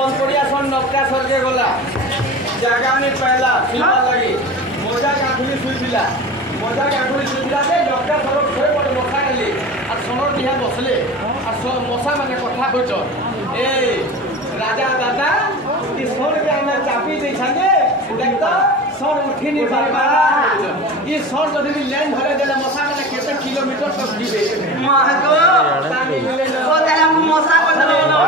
बंद पड़िया सन नौका सरके गला जगह नहीं पाला फिल्म लगी मजा काकुली सुईला मजा काकुली सुईला से नौका सरक थोड़े बड़े मशा गली और सोनर दिहा बसले और मशा माने कथा होच ए राजा दादा कि सोन के हमें चापी दे छांगे देख तो सोन उठी नहीं पाबा ये सोन जदी भी लैंड भरे देला मशा माने केते किलोमीटर तक जीवे महको तानी मिले ओ तेरा मशा कोठलो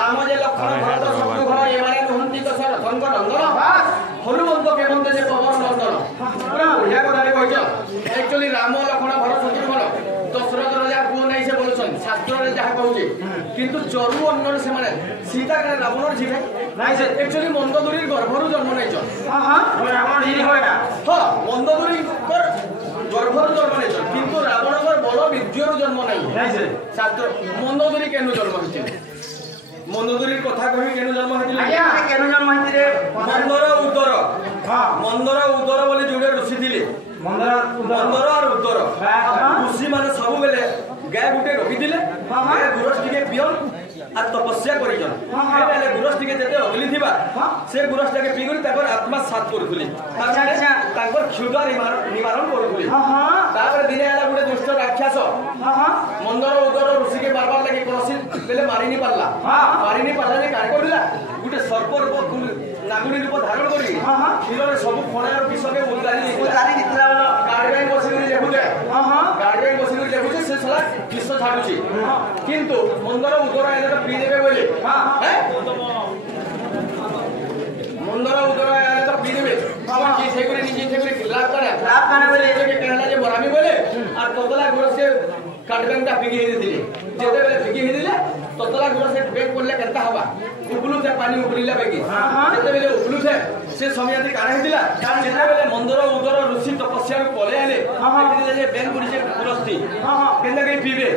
राम जे लक्षण भरत शत्रु घर एमाने नुहंती तो सर रथंग रंगन हनुमंत केमंत जे पवन नंदन पूरा बढ़िया कथा कहछ एक्चुअली राम लक्षण भरत शत्रु घर दशरथ राजा को नहीं से बोलछन शास्त्र रे जहा कहूची किंतु जरु अन्नर से माने सीता के रावणर झी नहीं से एक्चुअली मंदोदरी गर्भरु जन्म नहीं छ हां रावण झी होएगा हां मंदोदरी कर गर्भरु जन्म नहीं छ किंतु रावणर बड़ विद्यरु जन्म नहीं से शास्त्र मंदोदरी केनु जन्म हिचे मंदोदरी कथा कहि केनु जन्म हितिले आज्ञा केनु जन्म हितिरे मंदर उदर हां मंदर उदर बोले जोडे ऋषि थिले मंदर और उदर ऋषि माने सब बेले गाय गुटे रखी दिले गाय गुरस टिके पियन आ तपस्या करिजन एले गुरस टिके जते अगली थिबा से गुरस टिके पी करी ताकर आत्मा साथ करथुली अच्छा ताकर क्षुधा निवारण करथुली तापर दिने आला गुटे दुष्ट राक्षस मंदर उदर ऋषि के बारबार लागि कोनसी बेले मारि नि पारला जे काय करला गुटे सर्प रूप नागुनी रूप धारण करी क्षीर सब खणे और विष के उतारी दितला गाडगाई बसी करी देखुते गाडगाई बसी करी देखुते से साला विष छाडुची किंतु मंदर उदर आले तो पी देबे बोले हैं मंदर उदर आले तो पी देबे की सेकुरी निजी सेकुरी लाभ करे बोले के कहला जे बरामी बोले और तोतला गुरु से काटगंगा फिगी हे दिले जेते बेले फिगी हे दिले तोतला गुरु से बेक बोलले केनता हवा उबलु से पानी उबलिला बेगी जेते बेले उबलु से समय आदि काहे दिला जेते बेले मंदर उदर ऋषि तपस्या पले आले देखि जे बेन गुरु से गुरस्ती केनता के पीबे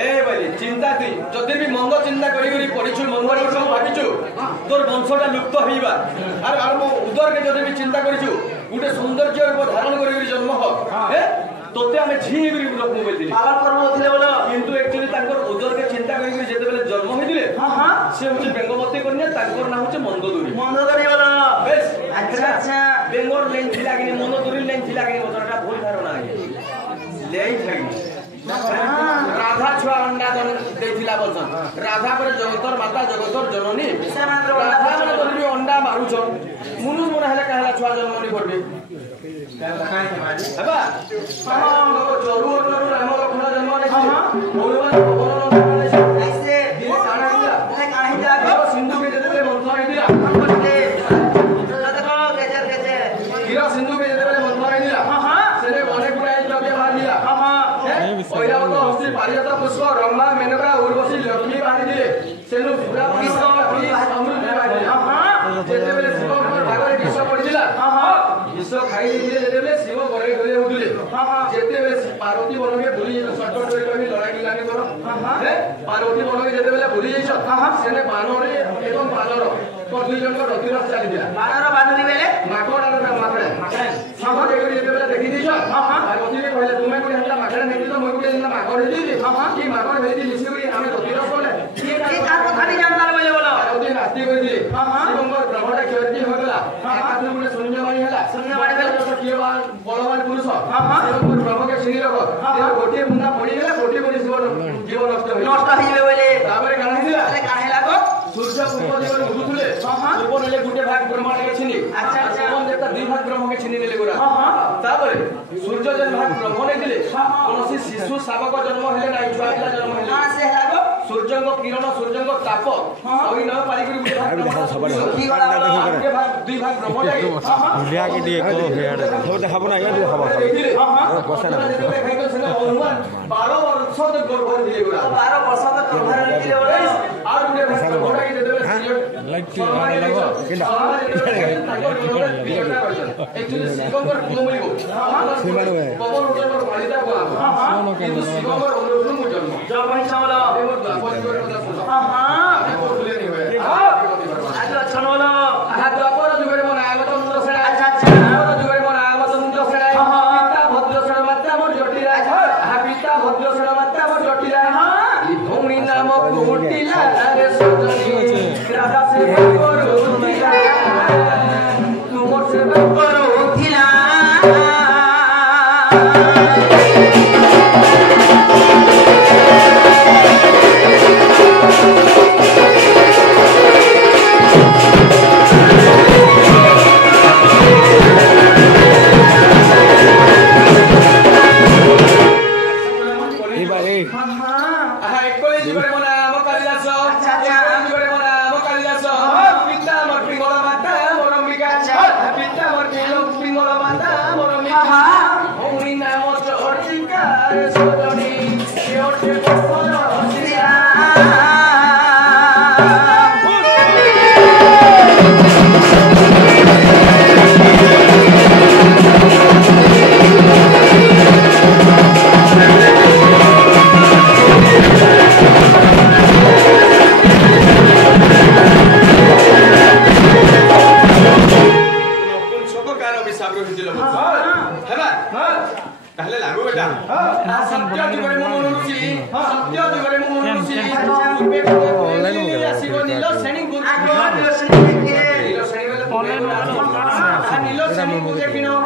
ए भाई चिंता थी जदि भी मंद चिंता करी करी पड़ीछु मंगल सब भाबिछु तोर वंशटा लुप्त होइबा और मो उदर के जदि भी चिंता करिछु गुटे सौंदर्य रूप धारण करी करी जन्म हो ए तोते हमें झी करी लोक मोबाइल दिले पालन करबो थिले बोलो किंतु एक्चुअली तांकर उदर के चिंता करी करी जेते बेले जन्म होइदिले से होचे बेंगमती कन्या तांकर नाम होचे मंदोदरी बोलो बेस अच्छा बेंगोर लेन थिला कि मंदोदरी लेन थिला कि बतरटा भूल धारणा है लेई थाई राधा छुआ अंडा देथिला बोलछन राधा पर जगतर माता जगतर जननी राधा माने तोरी अंडा मारुछ मुनु मन हेले कहला छुआ जन्म नि करबे हेबा जरूर राम लक्ष्मण जन्म नै भगवान भगवान ऐसे दिल काना दिला काहे जा सिंधु के जेते मंथन दिला देखो केजे हीरा सिंधु के जेते मंथन दिला सेने बने गुडाई द्रव्य बाहर दिला ऐरावत हस्ती पारिजात पुष्प रंभा मेनका उर्वशी लक्ष्मी बाहर दिले सेनु पूरा विश्व अमृत बाहर दिला जेते बेले शिव भागरे विश्व पडिला विश्व खाई दिले जेते बेले शिव गरे गरे होदिले जेते बेले पार्वती बनके भूली शटपट करे कहि लड़ाई लागे करो पार्वती बनके जेते बेले भूली जइछ सेने बानरे एवं बानर तो दुई जन को रतिरस चली दिला बानर बानरी बेले माकड़ आर माकड़ सब जेकरी जेते बेले देखि दिछ पार्वती ने कहले तुमे कोइ हला माकड़ नै तो मोय कोइ हला माकड़ दी की माकड़ भेदी मिसिकरी हमें रतिरस बोले ये का कथा नि जानता बोले बोलो पार्वती नास्ती कहि दिले शिवंकर ब्रह्मटा कीर्ति हो गेला आत्मा गुणे शून्यवाणी हला शून्यवाणी बेले तो कियवान बलवान पुरुष शिवंकर ब्रह्म के श्री रख गोटे बुंदा पड़ी गेला गोटे पड़ी जीवन नष्ट होइले बोले ताबरे गाना दिला अरे काहे लागो सूर्य पूर्व दिगरे उठुले पूर्व नेले गुटे भाग ब्रह्म के छिनी अच्छा शिवम देवता दुई भाग ब्रह्म के छिनी नेले गोरा ताबरे सूर्य जन भाग ब्रह्म ने दिले कोनसी शिशु शावक जन्म हेले नाही छुआला जन्म हेले हां से लागो सूर्यंग किरण सूर्यंग ताप ओइ न पारी करी गुटे भाग की गला गुटे भाग दुई भाग ब्रह्म लागे भुलिया के दिए को हेड हो देखाबो ना या देखाबो बसा ना 12 वर्ष तक गर्भ दिले गोरा 12 वर्ष तक गर्भ दिले बोले और गुटे भाग ब्रह्म लागे दे देबे लाइक की लगो केला एक्चुअली शिवंकर कुलमई गो शिवनो है पवन उठर पालिता बोला सोनो के शिवंकर अनुरूप जन्म जब भाई सामला हां बोले नहीं हुए आज अच्छा बोलो आहा द्वापर जुगरे मन आगत मंत्र सेडा अच्छा द्वापर जुगरे मन आगत मंत्र सेडा पिता भद्र सेडा माता मोर जटिला आहा पिता भद्र सेडा माता मोर जटिला हां भूमि नाम उठिला रे सजनी राधा से करुथिला तुमर से करुथिला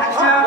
अच्छा